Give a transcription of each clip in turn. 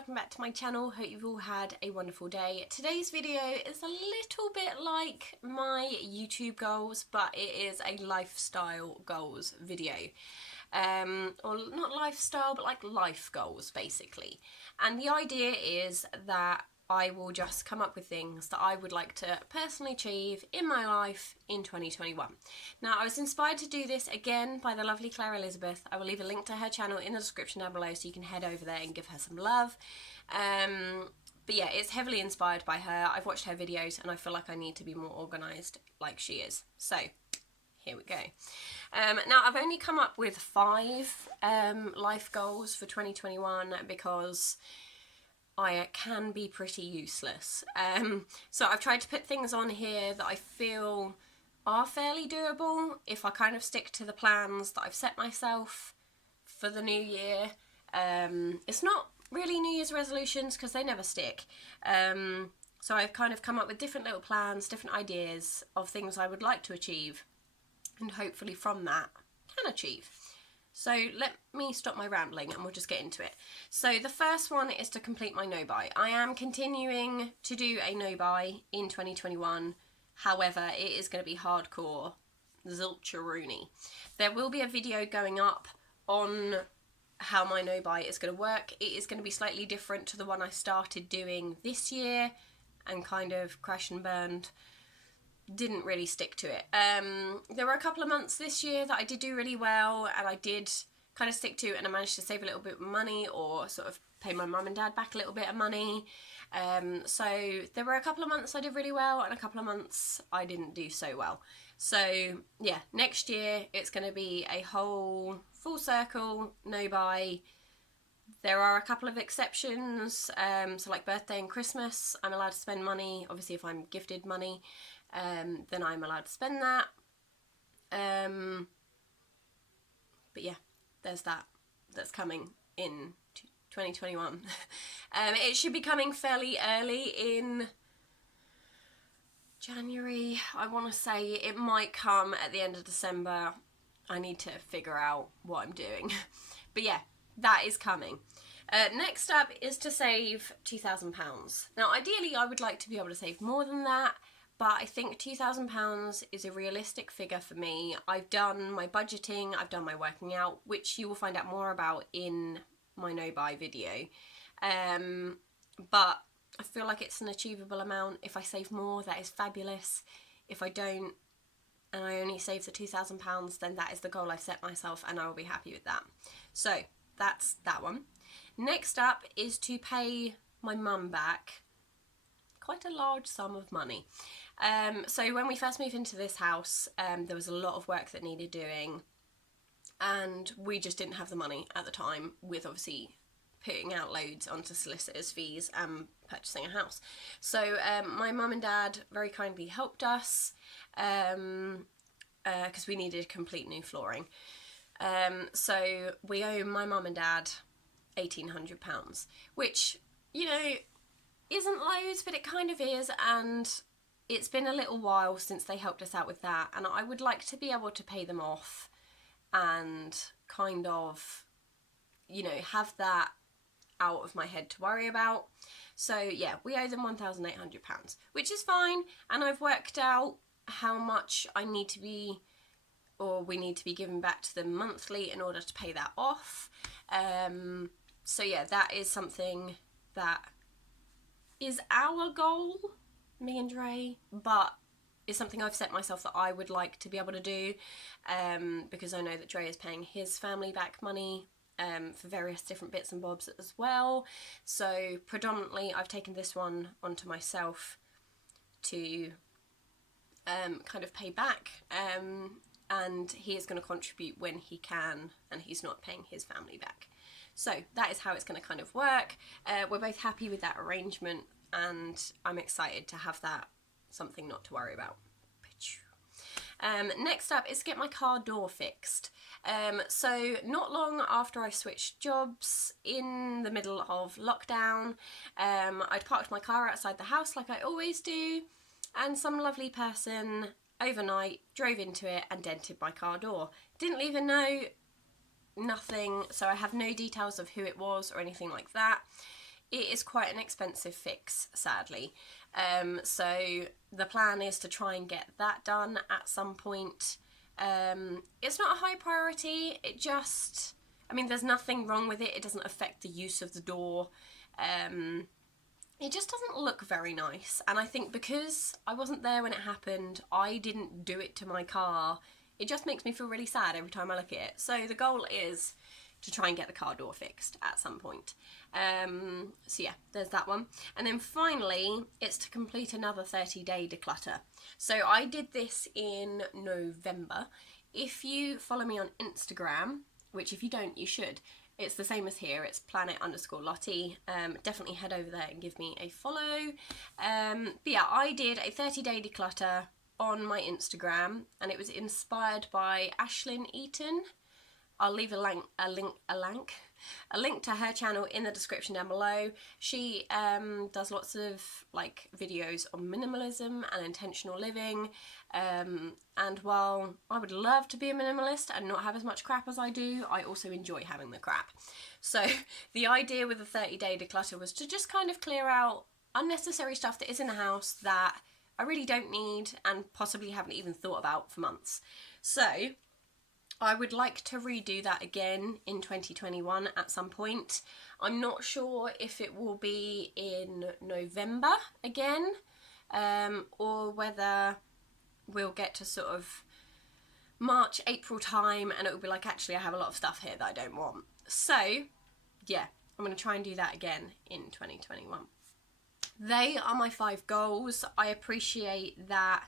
welcome back to my channel. Hope you've all had a wonderful day. Today's video is a little bit like my YouTube goals, but it is a lifestyle goals video. Or not lifestyle, but like life goals basically. And the idea is that I will just come up with things that I would like to personally achieve in my life in 2021. Now, I was inspired to do this again by the lovely Claire Elizabeth. I will leave a link to her channel in the description down below so you can head over there and give her some love. But yeah, it's heavily inspired by her. I've watched her videos and I feel like I need to be more organised like she is. So here we go. Now, I've only come up with 5 life goals for 2021 because I can be pretty useless. So I've tried to put things on here that I feel are fairly doable if I kind of stick to the plans that I've set myself for the new year. It's not really New Year's resolutions because they never stick. So I've kind of come up with different little plans, different ideas of things I would like to achieve and hopefully from that can achieve. So let me stop my rambling and we'll just get into it. So the first one is to complete my no-buy. I am continuing to do a no-buy in 2021. However, it is going to be hardcore zilch-a-rooney. There will be a video going up on how my no-buy is going to work. It is going to be slightly different to the one I started doing this year and kind of crash and burned. Didn't really stick to it. There were a couple of months this year that I did do really well and I did kind of stick to, and I managed to save a little bit of money or sort of pay my mum and dad back a little bit of money. So there were a couple of months I did really well and a couple of months I didn't do so well. So yeah, next year it's going to be a whole full circle no buy. There are a couple of exceptions, so like birthday and Christmas I'm allowed to spend money. Obviously if I'm gifted money, then I'm allowed to spend that. But yeah, there's that. That's coming in 2021. It should be coming fairly early in January. I want to say it might come at the end of December. I need to figure out what I'm doing. But yeah, that is coming. Next up is to save £2,000. Now ideally I would like to be able to save more than that, but I think £2,000 is a realistic figure for me. I've done my budgeting, I've done my working out, which you will find out more about in my no-buy video. But I feel like it's an achievable amount. If I save more, that is fabulous. If I don't, and I only save the £2,000, then that is the goal I've set myself and I will be happy with that. So that's that one. Next up is to pay my mum back quite a large sum of money. So when we first moved into this house, there was a lot of work that needed doing and we just didn't have the money at the time, with obviously putting out loads onto solicitors' fees and purchasing a house. So my mum and dad very kindly helped us because we needed complete new flooring. So we owe my mum and dad £1,800, which, you know, isn't loads, but it kind of is, and it's been a little while since they helped us out with that, and I would like to be able to pay them off and kind of, you know, have that out of my head to worry about. So yeah, we owe them £1,800, which is fine, and I've worked out how much I need to be, or we need to be giving back to them monthly in order to pay that off. So yeah, that is something that is our goal, me and Dre, but it's something I've set myself that I would like to be able to do, because I know that Dre is paying his family back money for various different bits and bobs as well. So predominantly I've taken this one onto myself to kind of pay back, and he is going to contribute when he can and he's not paying his family back. So that is how it's going to kind of work. We're both happy with that arrangement and I'm excited to have that something not to worry about. Next up is to get my car door fixed. So not long after I switched jobs in the middle of lockdown, I'd parked my car outside the house like I always do, and some lovely person overnight drove into it and dented my car door. Didn't leave a note, nothing, so I have no details of who it was or anything like that. it is quite an expensive fix, sadly. So the plan is to try and get that done at some point. It's not a high priority, it just, I mean, there's nothing wrong with it, it doesn't affect the use of the door. It just doesn't look very nice, and I think because I wasn't there when it happened, I didn't do it to my car, it just makes me feel really sad every time I look at it. So the goal is to try and get the car door fixed at some point. So yeah, there's that one. And then finally, it's to complete another 30-day declutter. So I did this in November. If you follow me on Instagram, which if you don't, you should, it's the same as here, it's planet_Lottie. Definitely head over there and give me a follow. But yeah, I did a 30-day declutter on my Instagram, and it was inspired by Ashlyn Eaton. I'll leave a link to her channel in the description down below. She does lots of like videos on minimalism and intentional living. And while I would love to be a minimalist and not have as much crap as I do, I also enjoy having the crap. So the idea with the 30-day declutter was to just kind of clear out unnecessary stuff that is in the house that I really don't need and possibly haven't even thought about for months. So I would like to redo that again in 2021 at some point. I'm not sure if it will be in November again, or whether we'll get to sort of March, April time and it will be like, actually I have a lot of stuff here that I don't want. So yeah, I'm going to try and do that again in 2021. They are my 5 goals. I appreciate that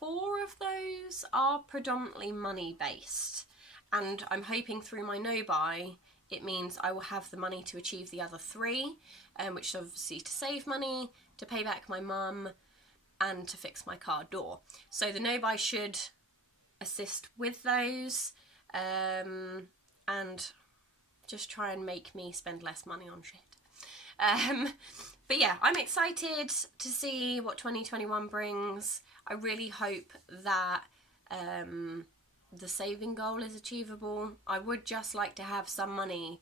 4 of those are predominantly money based, and I'm hoping through my no buy it means I will have the money to achieve the other 3, which is obviously to save money, to pay back my mum, and to fix my car door. So the no buy should assist with those, and just try and make me spend less money on shit. But yeah, I'm excited to see what 2021 brings. I really hope that the saving goal is achievable. I would just like to have some money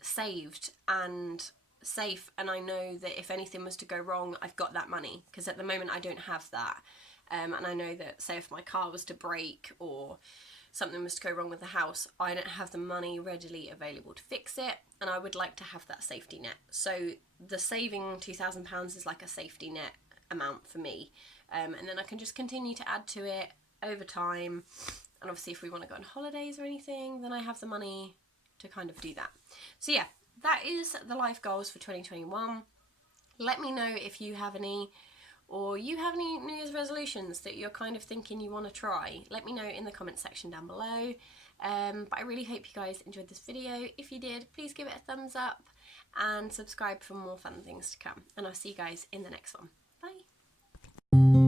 saved and safe, and I know that if anything was to go wrong, I've got that money, because at the moment I don't have that. And I know that, say if my car was to break or something was to go wrong with the house, I don't have the money readily available to fix it, and I would like to have that safety net. So the saving £2,000 is like a safety net amount for me, and then I can just continue to add to it over time, and obviously if we want to go on holidays or anything, then I have the money to kind of do that. So yeah, that is the life goals for 2021. Let me know if you have any, or you have any New Year's resolutions that you're kind of thinking you want to try. Let me know in the comment section down below. But I really hope you guys enjoyed this video. If you did, please give it a thumbs up and subscribe for more fun things to come. And I'll see you guys in the next one. Bye.